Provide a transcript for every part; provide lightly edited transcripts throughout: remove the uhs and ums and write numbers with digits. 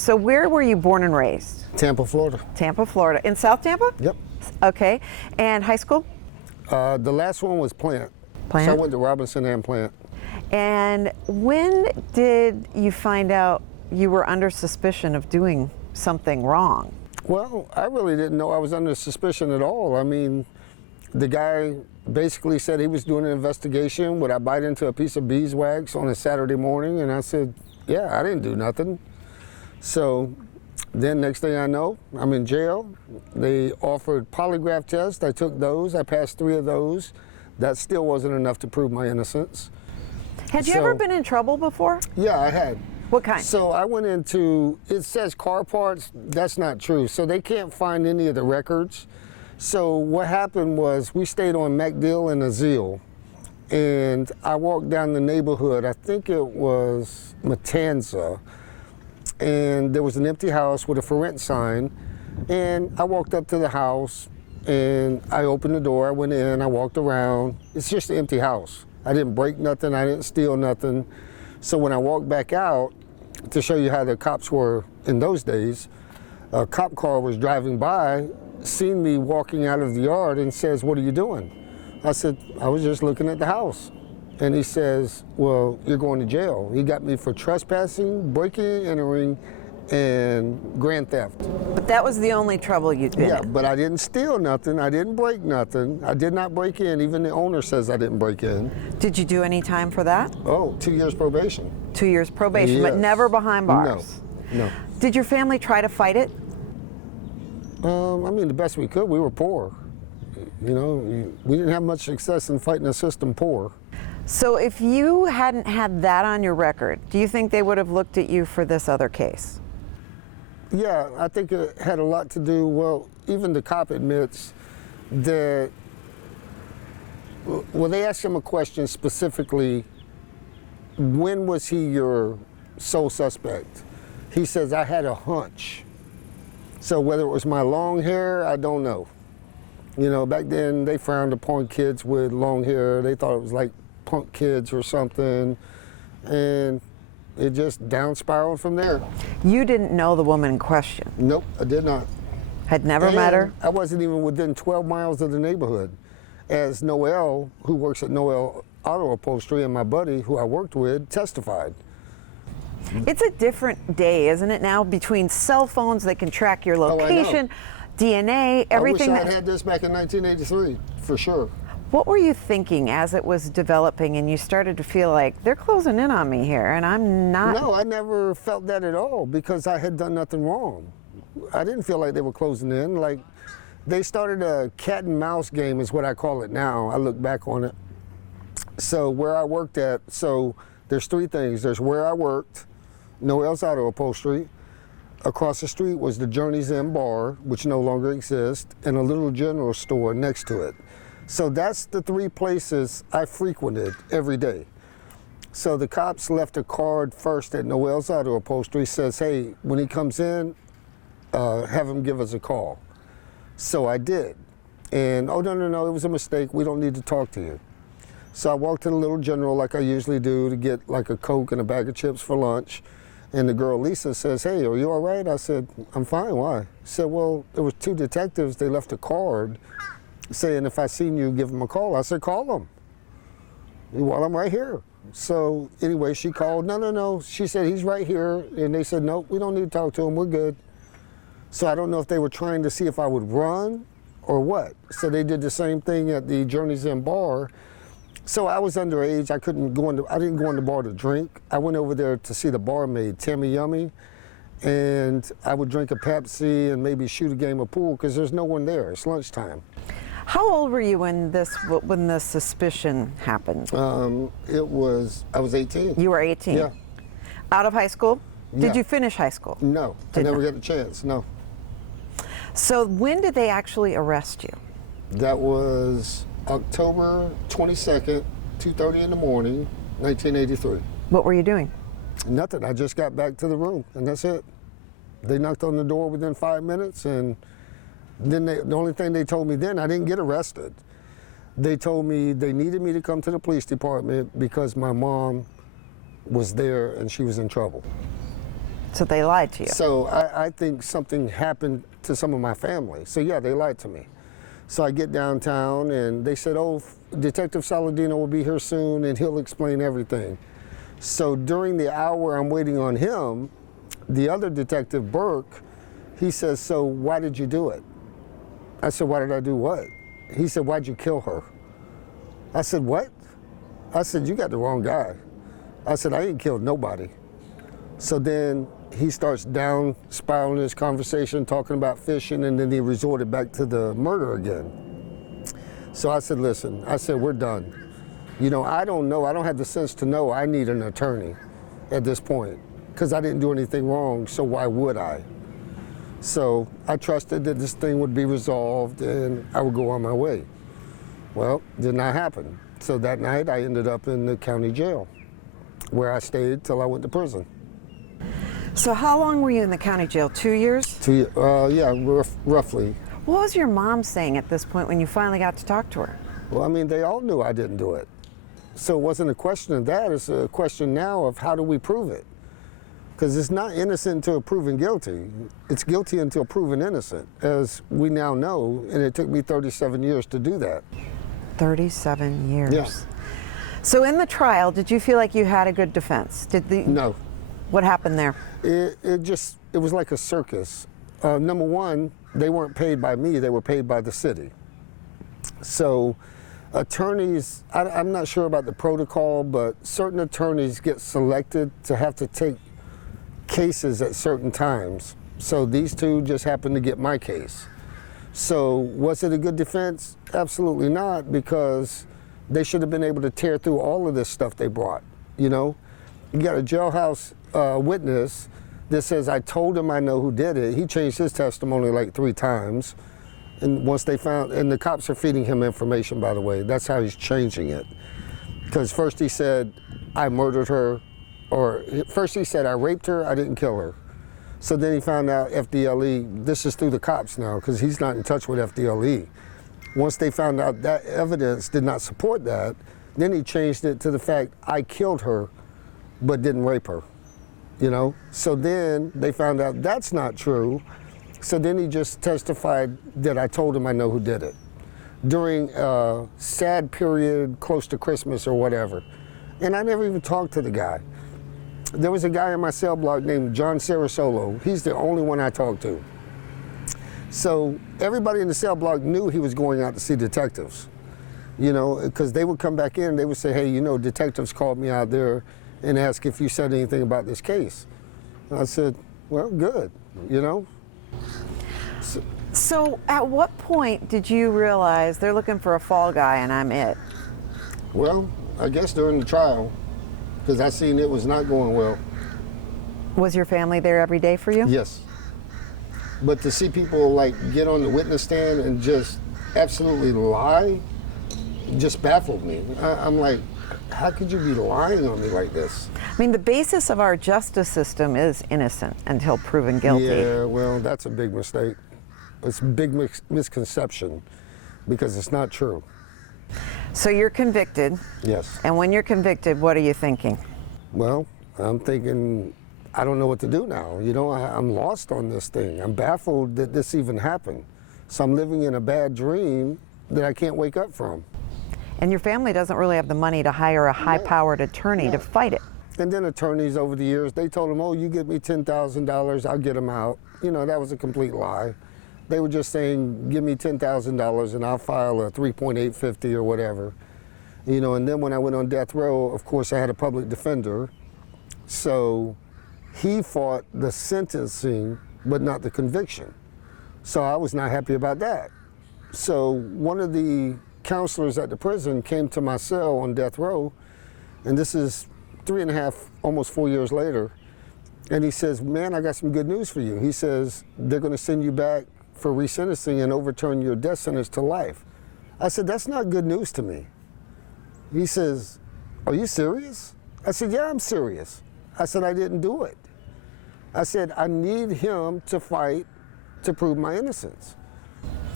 So where were you born and raised? Tampa, Florida. Tampa, Florida. In South Tampa? Yep. Okay. And high school? The last one was Plant. Plant? So I went to Robinson and Plant. And when did you find out you were under suspicion of doing something wrong? Well, I really didn't know I was under suspicion at all. I mean, the guy basically said he was doing an investigation. Would I bite into a piece of beeswax on a Saturday morning? And I said, yeah, I didn't do nothing. So then next thing I know, I'm in jail. They offered polygraph tests. I took those. I passed 3 of those. That still wasn't enough to prove my innocence. Had you ever been in trouble before? Yeah, I had. What kind? So I went into, it says car parts. That's not true. So they can't find any of the records. So what happened was we stayed on MacDill and Azeel. And I walked down the neighborhood. I think it was Matanza. And there was an empty house with a for rent sign. And I walked up to the house and I opened the door. I went in, I walked around. It's just an empty house. I didn't break nothing. I didn't steal nothing. So when I walked back out, to show you how the cops were in those days, a cop car was driving by, seen me walking out of the yard and says, "What are you doing?" I said, "I was just looking at the house." And he says, "Well, you're going to jail." He got me for trespassing, breaking and entering, and grand theft. But that was the only trouble you'd been Yeah, in. but I didn't steal nothing. I didn't break nothing. I did not break in. Even the owner says I didn't break in. Did you do any time for that? Oh, 2 years probation. 2 years probation, but Yes. never behind bars? No. Did your family try to fight it? I mean, the best we could. We were poor. You know, we didn't have much success in fighting a system poor. So if you hadn't had that on your record, do you think they would have looked at you for this other case? Yeah, I think it had a lot to do, well, even the cop admits that, well, they asked him a question specifically, when was he your sole suspect? He says, I had a hunch. So whether it was my long hair, I don't know. You know, back then they frowned upon kids with long hair. They thought it was like punk kids or something. And it just down spiraled from there. You didn't know the woman in question? Nope, I did not. Had never met her? I wasn't even within 12 miles of the neighborhood. As Noel, who works at Noel Auto Upholstery, and my buddy, who I worked with, testified. It's a different day, isn't it now? Between cell phones that can track your location, DNA, everything. I wish I had this back in 1983, for sure. What were you thinking as it was developing and you started to feel like they're closing in on me here and I'm not? No, I never felt that at all because I had done nothing wrong. I didn't feel like they were closing in. Like, they started a cat and mouse game is what I call it now. I look back on it. So where I worked at, so there's 3 things. There's where I worked, Noel's Auto Upholstery. Across the street was the Journey's Inn Bar, which no longer exists, and a little general store next to it. So that's the 3 places I frequented every day. So the cops left a card first at Noel's Auto Upholstery, says, hey, when he comes in, have him give us a call. So I did. And, oh, no, it was a mistake. We don't need to talk to you. So I walked to the little general like I usually do to get like a Coke and a bag of chips for lunch. And the girl, Lisa, says, hey, are you all right? I said, I'm fine, why? She said, well, there was 2 detectives. They left a card saying if I seen you, give them a call. I said, call them. Well, I'm right here. So anyway, she called. No. She said, he's right here. And they said, nope, we don't need to talk to him. We're good. So I don't know if they were trying to see if I would run or what. So they did the same thing at the Journey's Inn Bar. So I was underage. I didn't go in the bar to drink. I went over there to see the barmaid, Tammy Yummy, and I would drink a Pepsi and maybe shoot a game of pool because there's no one there. It's lunchtime. How old were you when this suspicion happened? I was 18. You were 18? Yeah. Out of high school? Yeah. Did you finish high school? No, I never got a chance, no. So when did they actually arrest you? That was October 22nd, 2:30 in the morning, 1983. What were you doing? Nothing. I just got back to the room, and that's it. They knocked on the door within 5 minutes, and then the only thing they told me then, I didn't get arrested. They told me they needed me to come to the police department because my mom was there and she was in trouble. So they lied to you. So I think something happened to some of my family. So yeah, they lied to me. So I get downtown and they said, oh, Detective Saladino will be here soon and he'll explain everything. So during the hour I'm waiting on him, the other detective, Burke, he says, so why did you do it? I said, why did I do what? He said, why'd you kill her? I said, what? I said, you got the wrong guy. I said, I ain't killed nobody. So then he starts down spiraling his conversation, talking about fishing, and then he resorted back to the murder again. So I said, listen, I said, we're done. You know, I don't know, I don't have the sense to know I need an attorney at this point, because I didn't do anything wrong, so why would I? So I trusted that this thing would be resolved and I would go on my way. Well, did not happen. So that night I ended up in the county jail, where I stayed till I went to prison. So how long were you in the county jail? 2 years? 2 years, yeah, roughly. What was your mom saying at this point when you finally got to talk to her? Well, I mean, they all knew I didn't do it. So it wasn't a question of that, it's a question now of how do we prove it? Because it's not innocent until proven guilty. It's guilty until proven innocent, as we now know, and it took me 37 years to do that. 37 years. Yeah. So in the trial, did you feel like you had a good defense? No. What happened there? It was like a circus. Number one, they weren't paid by me, they were paid by the city. So attorneys, I'm not sure about the protocol, but certain attorneys get selected to have to take cases at certain times. So these two just happened to get my case. So was it a good defense? Absolutely not, because they should have been able to tear through all of this stuff they brought, you know? You got a jailhouse witness that says, I told him I know who did it. He changed his testimony like 3 times. And once they found, and the cops are feeding him information, by the way. That's how he's changing it. Because first he said, I murdered her, or first he said, I raped her, I didn't kill her. So then he found out FDLE, this is through the cops now, because he's not in touch with FDLE. Once they found out that evidence did not support that, then he changed it to the fact, I killed her, but didn't rape her, you know? So then they found out that's not true. So then he just testified that I told him I know who did it during a sad period close to Christmas or whatever. And I never even talked to the guy. There was a guy in my cell block named John Sarasolo. He's the only one I talked to. So everybody in the cell block knew he was going out to see detectives, you know, because they would come back in and they would say, hey, you know, detectives called me out there and asked if you said anything about this case. And I said, well, good, you know. So at what point did you realize they're looking for a fall guy and I'm it? Well, I guess during the trial, because I seen it was not going well. Was your family there every day for you? Yes. But to see people like get on the witness stand and just absolutely lie just baffled me. I'm like, how could you be lying on me like this? I mean, the basis of our justice system is innocent until proven guilty. Yeah, well, that's a big mistake. It's a big misconception because it's not true. So you're convicted. Yes. And when you're convicted, what are you thinking? Well, I'm thinking, I don't know what to do now. You know, I'm lost on this thing. I'm baffled that this even happened. So I'm living in a bad dream that I can't wake up from. And your family doesn't really have the money to hire a high-powered attorney to fight it. And then attorneys over the years, they told him, oh, you give me $10,000, I'll get him out. You know, that was a complete lie. They were just saying, give me $10,000 and I'll file a 3.850 or whatever. You know, and then when I went on death row, of course, I had a public defender. So he fought the sentencing, but not the conviction. So I was not happy about that. So one of the counselors at the prison came to my cell on death row, and this is 3.5, almost 4 years later, and he says, man, I got some good news for you. He says, they're gonna send you back for resentencing and overturn your death sentence to life. I said, that's not good news to me. He says, are you serious? I said, yeah, I'm serious. I said, I didn't do it. I said, I need him to fight to prove my innocence.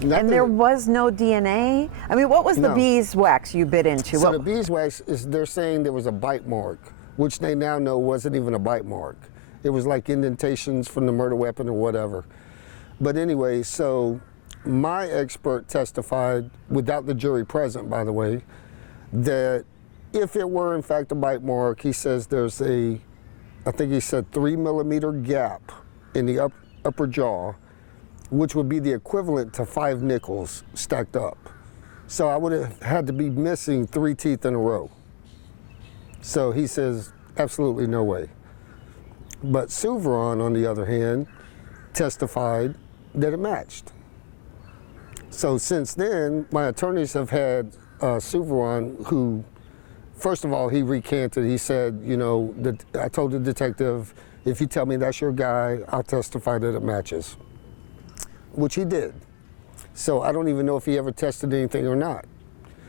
And there was no DNA? I mean, what was the beeswax you bit into? So the beeswax is, they're saying there was a bite mark, which they now know wasn't even a bite mark. It was like indentations from the murder weapon or whatever. But anyway, so my expert testified, without the jury present, by the way, that if it were in fact a bite mark, he says there's a, I think he said 3 millimeter gap in the upper jaw, which would be the equivalent to 5 nickels stacked up. So I would have had to be missing 3 teeth in a row. So he says, absolutely no way. But Souveron, on the other hand, testified that it matched. So since then, my attorneys have had Souveron, who, first of all, he recanted. He said, you know, I told the detective, if you tell me that's your guy, I'll testify that it matches, which he did. So I don't even know if he ever tested anything or not.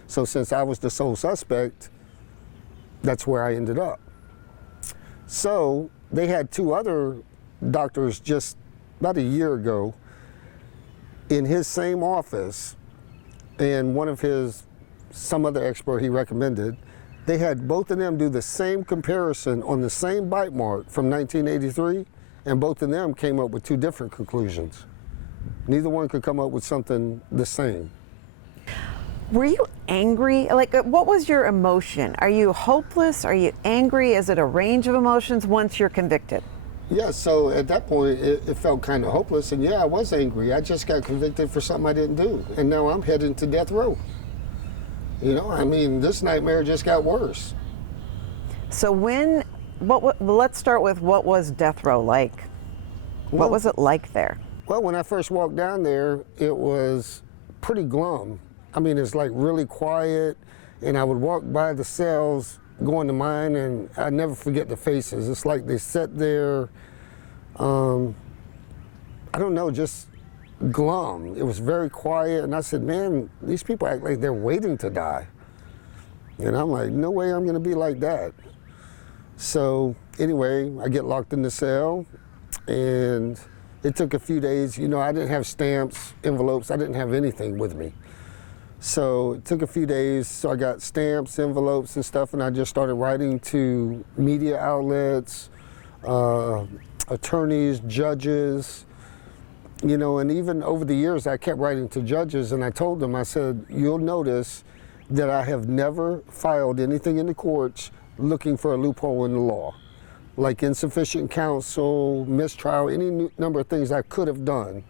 So since I was the sole suspect, that's where I ended up. So they had 2 other doctors just about a year ago in his same office, and one of his, some other expert he recommended, they had both of them do the same comparison on the same bite mark from 1983, and both of them came up with 2 different conclusions. Neither one could come up with something the same. Were you angry? Like, what was your emotion? Are you hopeless? Are you angry? Is it a range of emotions once you're convicted? Yeah, so at that point, it felt kind of hopeless, and yeah, I was angry. I just got convicted for something I didn't do, and now I'm heading to death row. You know, I mean, this nightmare just got worse. So let's start with, what was death row like? What was it like there? Well, when I first walked down there, it was pretty glum. I mean, it's like really quiet, and I would walk by the cells going to mine, and I never forget the faces. It's like they sat there, I don't know, just glum. It was very quiet, and I said, man, these people act like they're waiting to die. And I'm like, no way I'm gonna be like that. So anyway, I get locked in the cell, and it took a few days. You know, I didn't have stamps, envelopes, I didn't have anything with me. So it took a few days, so I got stamps, envelopes and stuff, and I just started writing to media outlets, attorneys, judges, you know, and even over the years I kept writing to judges, and I told them, I said, you'll notice that I have never filed anything in the courts looking for a loophole in the law, like insufficient counsel, mistrial, any number of things I could have done.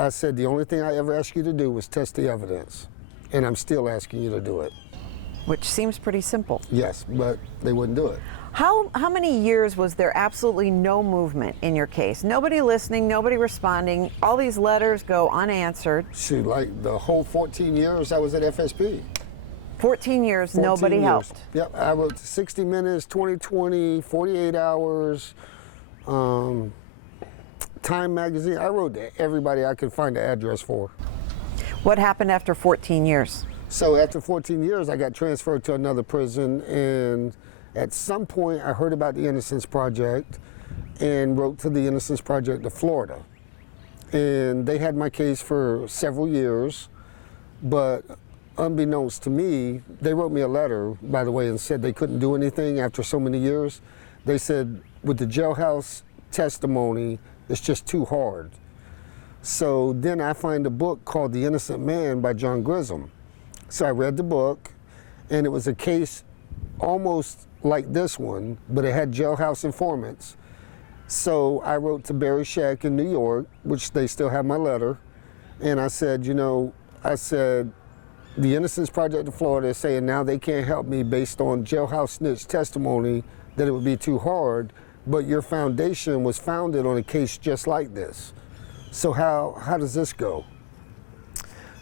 I said, the only thing I ever asked you to do was test the evidence, and I'm still asking you to do it. Which seems pretty simple. Yes, but they wouldn't do it. How many years was there absolutely no movement in your case? Nobody listening, nobody responding, all these letters go unanswered. Shoot, like the whole 14 years I was at FSP. 14 years, 14 nobody years. helped. Yep, I wrote 60 Minutes, 2020, 48 Hours, Time Magazine. I wrote to everybody I could find the address for. What happened after 14 years? So after 14 years, I got transferred to another prison, and at some point I heard about the Innocence Project and wrote to the Innocence Project of Florida. And they had my case for several years, but unbeknownst to me, they wrote me a letter, by the way, and said they couldn't do anything after so many years. They said, with the jailhouse testimony, it's just too hard. So then I find a book called The Innocent Man by John Grisham. So I read the book, and it was a case almost like this one, but it had jailhouse informants. So I wrote to Barry Scheck in New York, which they still have my letter, and I said, you know, the Innocence Project of Florida is saying now they can't help me based on jailhouse snitch testimony, that it would be too hard, but your foundation was founded on a case just like this. So how does this go?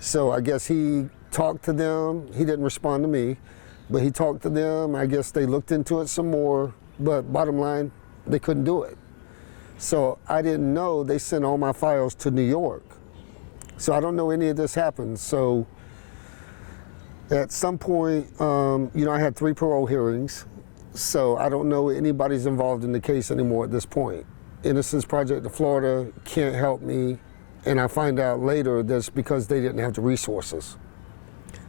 So I guess he talked to them. He didn't respond to me, but he talked to them. I guess they looked into it some more, but bottom line, they couldn't do it. So I didn't know they sent all my files to New York. So I don't know any of this happened. So at some point, you know, I had 3 parole hearings. So I don't know anybody's involved in the case anymore at this point. Innocence Project of Florida can't help me, and I find out later that's because they didn't have the resources.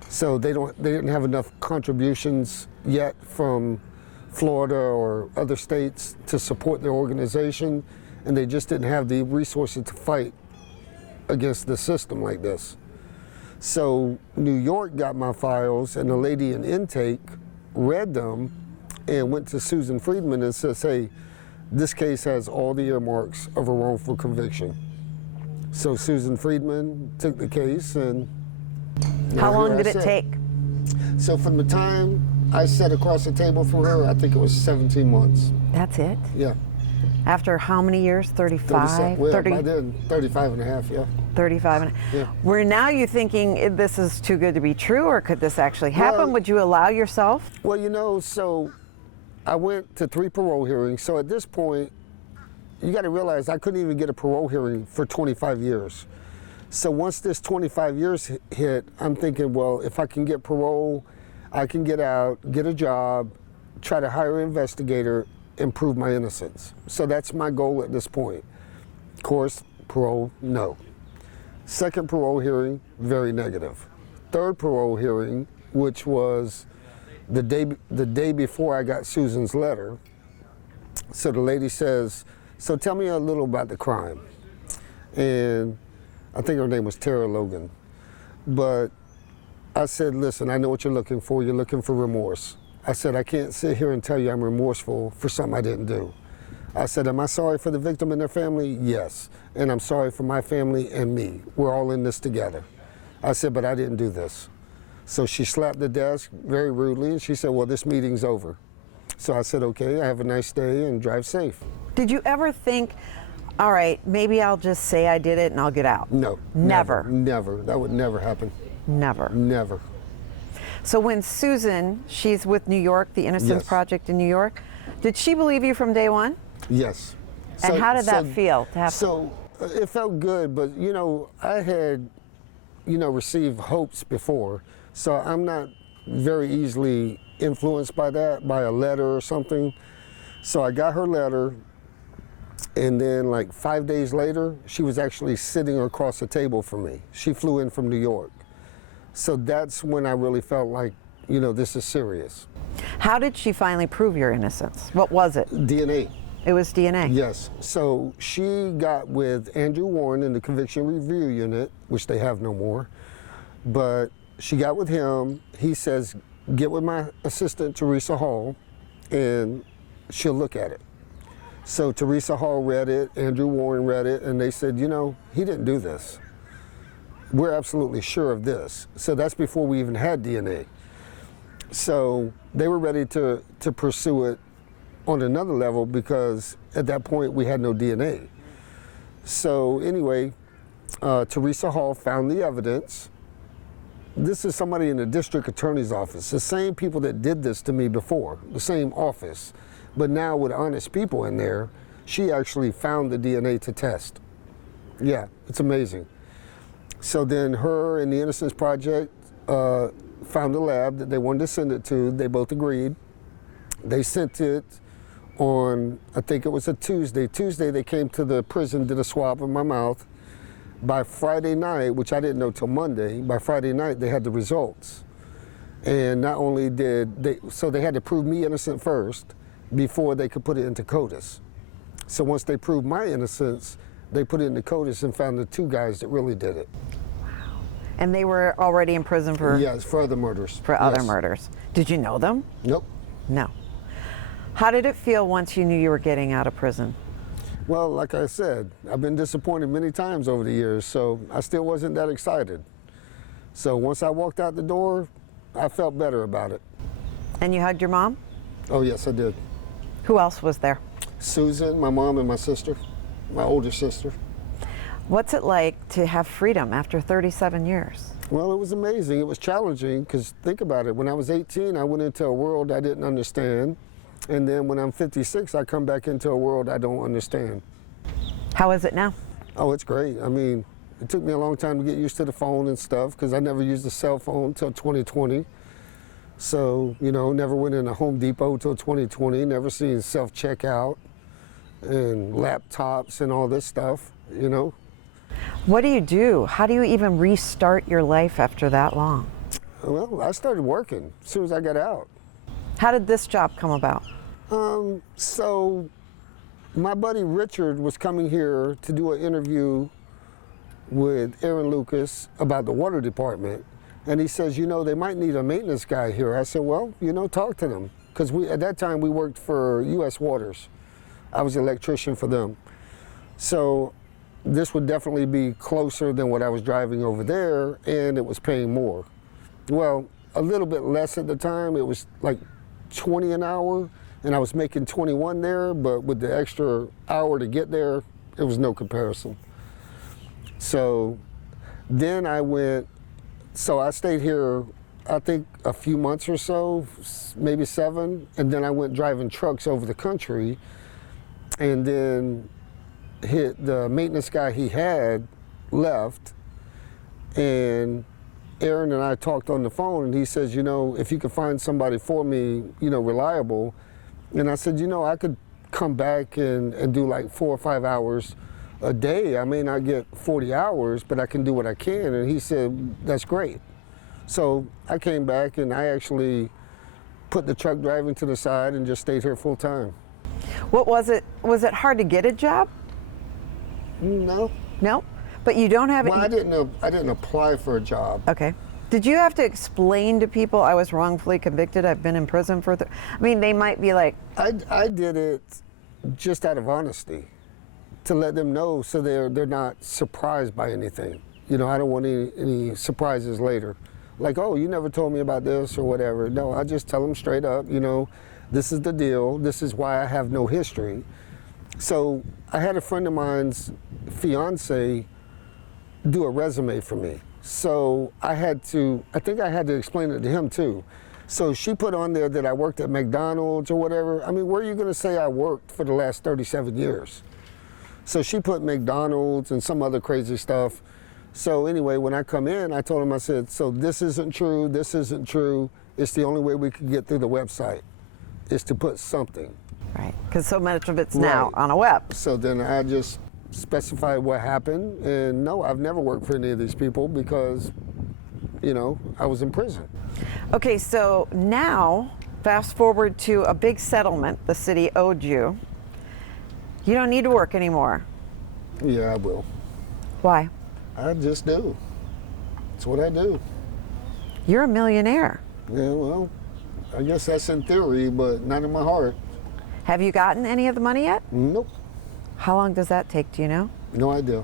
So they didn't have enough contributions yet from Florida or other states to support their organization, and they just didn't have the resources to fight against the system like this. So New York got my files, and the lady in intake read them and went to Susan Friedman and says, hey, this case has all the earmarks of a wrongful conviction. So Susan Friedman took the case, and How long did it take? So from the time I sat across the table from her, I think it was 17 months. That's it? Yeah. After how many years? 35? Well, by then, 35 and a half, yeah. 35 and Yeah. Were now you thinking this is too good to be true, or could this actually happen? Well, Would you allow yourself? Well, you know, so I went to 3 parole hearings. So at this point, you got to realize I couldn't even get a parole hearing for 25 years. So once this 25 years hit, I'm thinking, well, if I can get parole, I can get out, get a job, try to hire an investigator, and prove my innocence. So that's my goal at this point. Of course, parole, no. Second parole hearing, very negative. Third parole hearing, which was the day before I got Susan's letter. So the lady says, so tell me a little about the crime. And I think her name was Tara Logan. But I said, listen, I know what you're looking for. You're looking for remorse. I said, I can't sit here and tell you I'm remorseful for something I didn't do. I said, am I sorry for the victim and their family? Yes. And I'm sorry for my family and me. We're all in this together. I said, but I didn't do this. So she slapped the desk very rudely, and she said, well, this meeting's over. So I said, okay, have a nice day and drive safe. Did you ever think, all right, maybe I'll just say I did it and I'll get out? No. Never? Never. That would never happen. Never. Never. So when Susan, she's with New York, the Innocence Yes. Project in New York, did she believe you from day one? Yes. And how did that feel to have? So it felt good, but you know, I had, you know, received hopes before, so I'm not very easily influenced by that, by a letter or something. So I got her letter, and then like 5 days later, she was actually sitting across the table from me. She flew in from New York. So that's when I really felt like, you know, this is serious. How did she finally prove your innocence? What was it? DNA. It was DNA. Yes. So she got with Andrew Warren in the Conviction Review Unit, which they have no more. But she got with him. He says, get with my assistant, Teresa Hall, and she'll look at it. So Teresa Hall read it, Andrew Warren read it, and they said, you know, he didn't do this. We're absolutely sure of this. So that's before we even had DNA. So they were ready to pursue it on another level, because at that point we had no DNA. So anyway, Teresa Hall found the evidence. This is somebody in the district attorney's office, the same people that did this to me before, the same office. But now with honest people in there, she actually found the DNA to test. Yeah, it's amazing. So then her and the Innocence Project found a lab that they wanted to send it to. They both agreed. They sent it on, I think it was a Tuesday. Tuesday they came to the prison, did a swab of my mouth. By Friday night, which I didn't know till Monday, by Friday night they had the results. And not only did they, so they had to prove me innocent first before they could put it into CODIS. So once they proved my innocence, they put it into CODIS and found the 2 guys that really did it. Wow. And they were already in prison for? Yes, for other murders. For other Yes. murders. Did you know them? Nope. No. How did it feel once you knew you were getting out of prison? Well, like I said, I've been disappointed many times over the years, so I still wasn't that excited. So once I walked out the door, I felt better about it. And you hugged your mom? Oh yes, I did. Who else was there? Susan, my mom, and my sister, my older sister. What's it like to have freedom after 37 years? Well, it was amazing. It was challenging, because think about it. When I was 18, I went into a world I didn't understand. And then when I'm 56, I come back into a world I don't understand. How is it now? Oh, it's great. I mean, it took me a long time to get used to the phone and stuff, because I never used a cell phone until 2020. So, you know, never went in a Home Depot until 2020, never seen self-checkout and laptops and all this stuff, you know. What do you do? How do you even restart your life after that long? Well, I started working as soon as I got out. How did this job come about? So my buddy Richard was coming here to do an interview with Aaron Lucas about the water department. And he says, you know, they might need a maintenance guy here. I said, well, you know, talk to them. Because at that time we worked for U.S. Waters. I was an electrician for them. So this would definitely be closer than what I was driving over there, and it was paying more. Well, a little bit less at the time. It was like 20 an hour, and I was making 21 there, but with the extra hour to get there, it was no comparison. So then I stayed here, I think a few months or so, maybe 7, and then I went driving trucks over the country, and then hit the maintenance guy he had left, and Aaron and I talked on the phone, and he says, you know, if you could find somebody for me, you know, reliable. And I said, you know, I could come back and do like 4 or 5 hours a day. I may not get 40 hours, but I can do what I can. And he said, that's great. So I came back, and I actually put the truck driving to the side and just stayed here full time. What was it? Was it hard to get a job? No. No? But you don't have Well, I didn't apply for a job. Okay. Did you have to explain to people I was wrongfully convicted? I've been in prison for. I mean, they might be like. I did it just out of honesty, to let them know so they're not surprised by anything. You know, I don't want any surprises later. Like, oh, you never told me about this or whatever. No, I just tell them straight up, you know, this is the deal. This is why I have no history. So I had a friend of mine's fiance do a resume for me. So I think I had to explain it to him too. So she put on there that I worked at McDonald's or whatever. I mean, where are you gonna say I worked for the last 37 years? So she put McDonald's and some other crazy stuff. So anyway, when I come in, I told him, I said, so this isn't true, this isn't true. It's the only way we could get through the website, is to put something. Right, because so much of it's now on a web. So then I just specified what happened, and no, I've never worked for any of these people because, you know, I was in prison. Okay, so now, fast forward to a big settlement the city owed you. You don't need to work anymore. Yeah, I will. Why? I just do. It's what I do. You're a millionaire. Yeah, well, I guess that's in theory, but not in my heart. Have you gotten any of the money yet? Nope. How long does that take, do you know? No idea.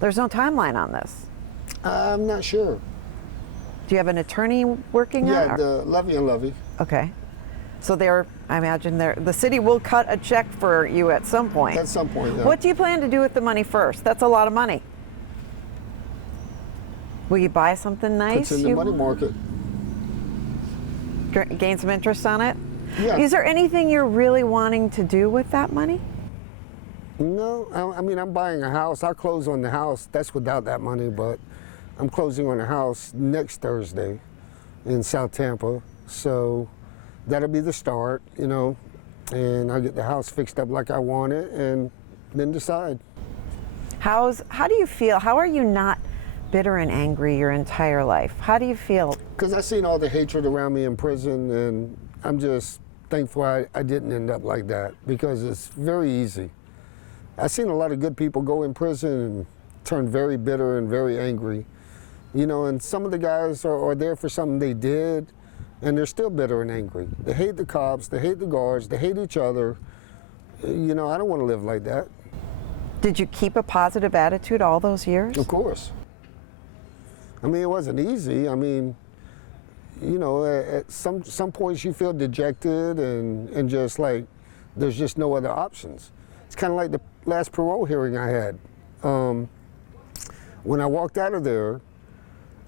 There's no timeline on this. I'm not sure. Do you have an attorney working on it? Yeah, the Levy and Levy. Okay. So I imagine the city will cut a check for you at some point. At some point, yeah. What do you plan to do with the money first? That's a lot of money. Will you buy something nice? It's in the money market. Gain some interest on it? Yeah. Is there anything you're really wanting to do with that money? No, I mean, I'm buying a house. I'll close on the house. That's without that money, but I'm closing on a house next Thursday in South Tampa. So that'll be the start, you know, and I'll get the house fixed up like I want it and then decide. How do you feel? How are you not bitter and angry your entire life? How do you feel? Because I've seen all the hatred around me in prison, and I'm just thankful I didn't end up like that, because it's very easy. I've seen a lot of good people go in prison and turn very bitter and very angry. You know, and some of the guys are there for something they did, and they're still bitter and angry. They hate the cops, they hate the guards, they hate each other. You know, I don't want to live like that. Did you keep a positive attitude all those years? Of course. I mean, it wasn't easy. I mean, you know, at some points you feel dejected and just like there's just no other options. It's kind of like the last parole hearing I had. When I walked out of there,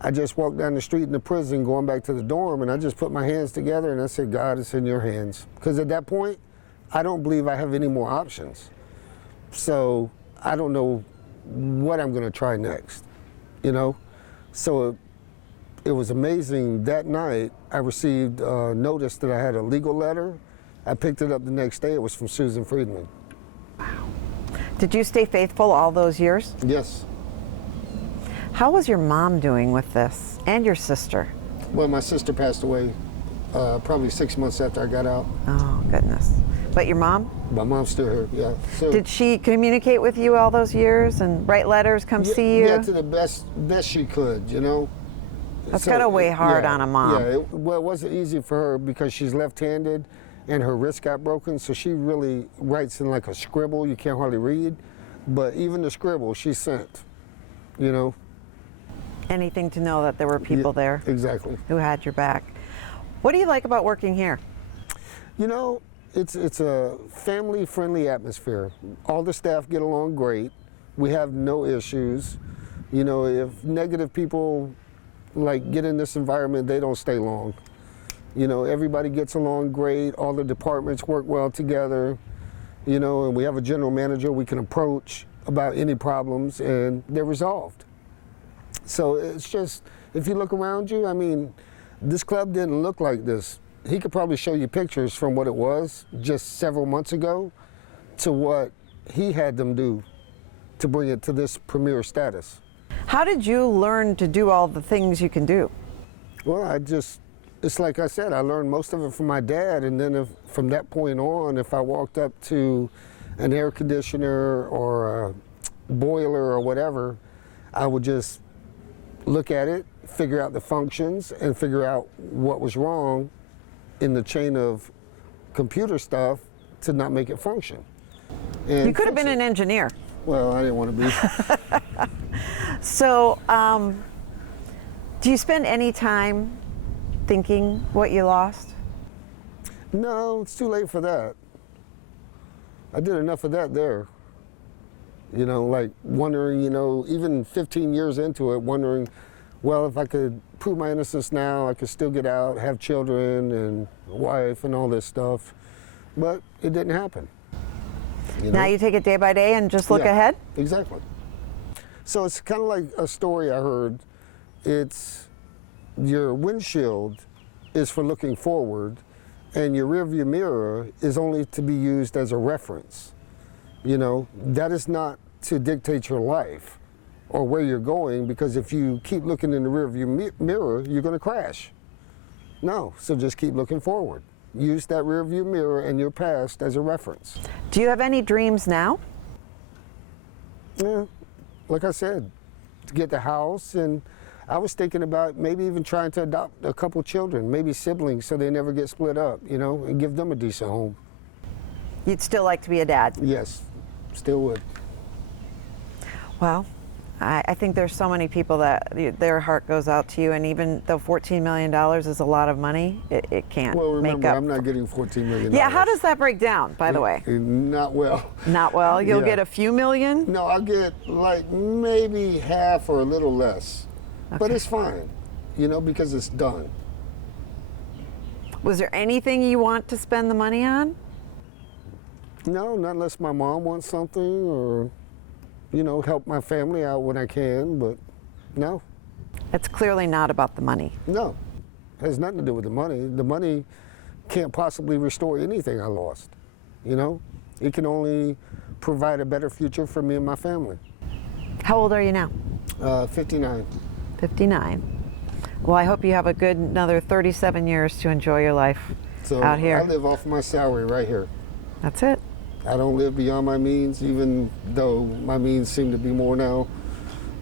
I just walked down the street in the prison going back to the dorm, and I just put my hands together and I said, God, it's in your hands. Because at that point, I don't believe I have any more options. So I don't know what I'm going to try next, you know? So it was amazing. That night, I received a notice that I had a legal letter. I picked it up the next day. It was from Susan Friedman. Wow. Did you stay faithful all those years? Yes. How was your mom doing with this, and your sister? Well, my sister passed away probably 6 months after I got out. Oh, goodness. But your mom? My mom's still here, yeah. So, Did she communicate with you all those years and write letters, come see you? Yeah, to the best she could, you know. That's gotta weigh hard on a mom. Yeah, well, it wasn't easy for her because she's left-handed and her wrist got broken, so she really writes in like a scribble you can't hardly read. But even the scribble she sent, you know. Anything to know that there were people there Exactly. who had your back. What do you like about working here? You know, it's a family-friendly atmosphere. All the staff get along great. We have no issues. You know, if negative people like get in this environment, they don't stay long. You know, everybody gets along great. All the departments work well together. You know, and we have a general manager we can approach about any problems, and they're resolved. So it's just, if you look around you, I mean, this club didn't look like this. He could probably show you pictures from what it was just several months ago to what he had them do to bring it to this premier status. How did you learn to do all the things you can do? Well, it's like I said, I learned most of it from my dad, and then from that point on, if I walked up to an air conditioner or a boiler or whatever, I would just look at it, figure out the functions, and figure out what was wrong in the chain of computer stuff to not make it function. And You could have been an engineer. Well, I didn't want to be. So, do you spend any time thinking what you lost? No, it's too late for that. I did enough of that there. You know, like wondering, you know, even 15 years into it, wondering, well, if I could prove my innocence now, I could still get out, have children and a wife and all this stuff. But it didn't happen. You Now know? you take it day by day and just look Yeah, ahead? Exactly. So it's kind of like a story I heard. It's your windshield is for looking forward, and your rearview mirror is only to be used as a reference. You know, that is not to dictate your life or where you're going, because if you keep looking in the rearview mirror, you're going to crash. No, so just keep looking forward. Use that rearview mirror and your past as a reference. Do you have any dreams now? Yeah, like I said, to get the house, and I was thinking about maybe even trying to adopt a couple children, maybe siblings, so they never get split up, you know, and give them a decent home. You'd still like to be a dad? Yes, still would. Well, I think there's so many people that their heart goes out to you, and even though $14 million is a lot of money, it can't Well, remember, make up. I'm not getting $14 million. Yeah, how does that break down, by the way? Not well. Not well. You'll Yeah. get a few million? No, I'll get like maybe half or a little less. But Okay. it's fine, you know, because it's done. Was there anything you want to spend the money on? No, not unless my mom wants something, or, you know, help my family out when I can, but no. It's clearly not about the money. No, it has nothing to do with the money. The money can't possibly restore anything I lost, you know? It can only provide a better future for me and my family. How old are you now? 59. 59. Well, I hope you have a good another 37 years to enjoy your life So out here. I live off my salary right here. That's it. I don't live beyond my means, even though my means seem to be more now,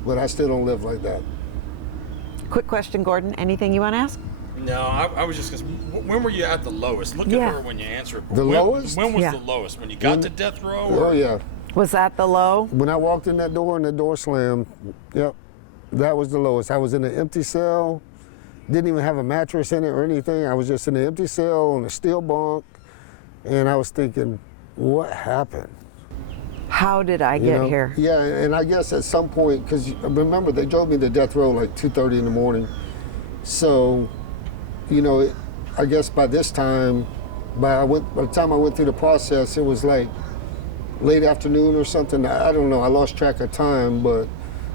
but I still don't live like that. Quick question, Gordon. Anything you want to ask? No, I was just going when were you at the lowest? Look Yeah. at her when you answer. The lowest? When was Yeah. the lowest? When you got to death row? Oh Or? yeah. Was that the low? When I walked in that door and the door slammed, yep, that was the lowest. I was in an empty cell, didn't even have a mattress in it or anything. I was just in an empty cell on a steel bunk, and I was thinking, what happened? How did I You get know? here? Yeah, and I guess at some point, because remember, they drove me to death row like 2:30 in the morning. So, you know, I guess by this time, by the time I went through the process, it was like late afternoon or something. I don't know. I lost track of time, but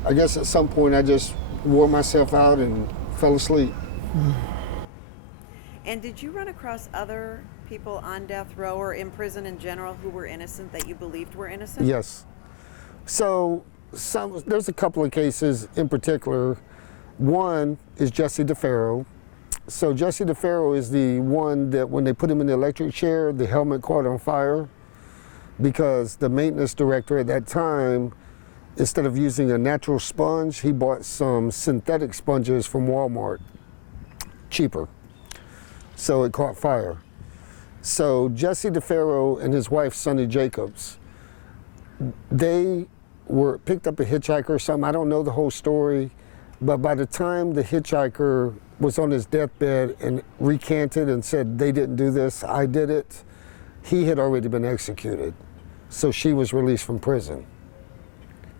I guess at some point I just wore myself out and fell asleep. And did you run across other people on death row or in prison in general who were innocent that you believed were innocent? Yes. So there's a couple of cases in particular. One is Jesse DeFaro. So Jesse DeFaro is the one that when they put him in the electric chair, the helmet caught on fire because the maintenance director at that time, instead of using a natural sponge, he bought some synthetic sponges from Walmart, cheaper. So it caught fire. So Jesse DeFaro and his wife, Sonny Jacobs, they were picked up a hitchhiker or something. I don't know the whole story, but by the time the hitchhiker was on his deathbed and recanted and said, they didn't do this, I did it, he had already been executed. So she was released from prison.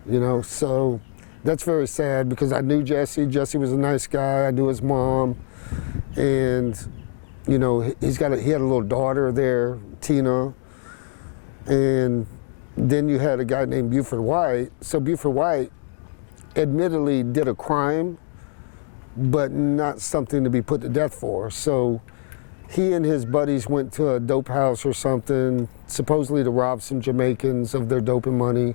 You know, so that's very sad because I knew Jesse. Jesse was a nice guy. I knew his mom. And, you know, he had a little daughter there, Tina. And then you had a guy named Buford White. So Buford White admittedly did a crime, but not something to be put to death for. So he and his buddies went to a dope house or something, supposedly to rob some Jamaicans of their dope and money.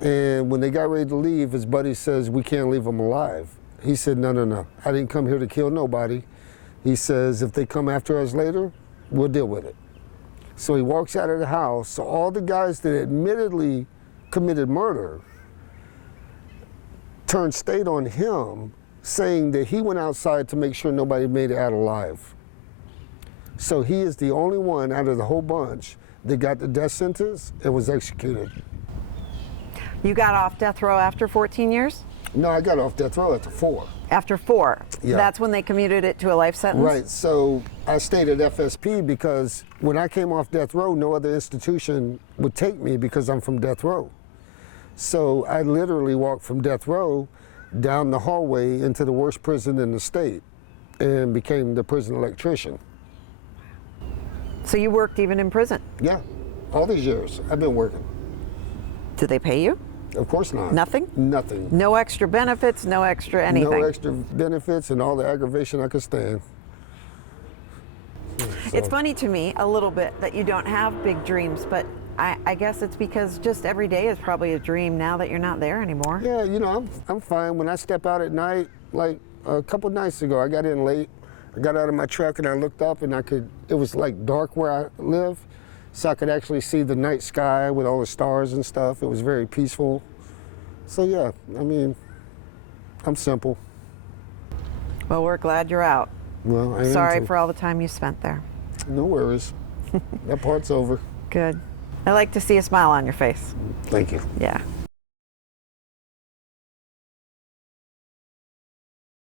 And when they got ready to leave, his buddy says, we can't leave them alive. He said, no, no, no. I didn't come here to kill nobody. He says, if they come after us later, we'll deal with it. So he walks out of the house. So all the guys that admittedly committed murder turned state on him, saying that he went outside to make sure nobody made it out alive. So he is the only one out of the whole bunch that got the death sentence and was executed. You got off death row after 14 years? No, I got off death row after 4. After 4? Yeah. That's when they commuted it to a life sentence? Right, so I stayed at FSP because when I came off death row, no other institution would take me because I'm from death row. So I literally walked from death row down the hallway into the worst prison in the state and became the prison electrician. So you worked even in prison? Yeah, all these years I've been working. Did they pay you? Of course not. Nothing? Nothing. No extra benefits, no extra anything? No extra benefits and all the aggravation I could stand. It's funny to me a little bit that you don't have big dreams, but I guess it's because just every day is probably a dream now that you're not there anymore. Yeah, you know, I'm fine. When I step out at night, like a couple nights ago, I got in late. I got out of my truck and I looked up and it was like dark where I live. So I could actually see the night sky with all the stars and stuff. It was very peaceful. So yeah, I mean, I'm simple. Well, we're glad you're out. Well, I am Sorry too. for all the time you spent there. No worries. That part's over. Good. I like to see a smile on your face. Thank you. Yeah.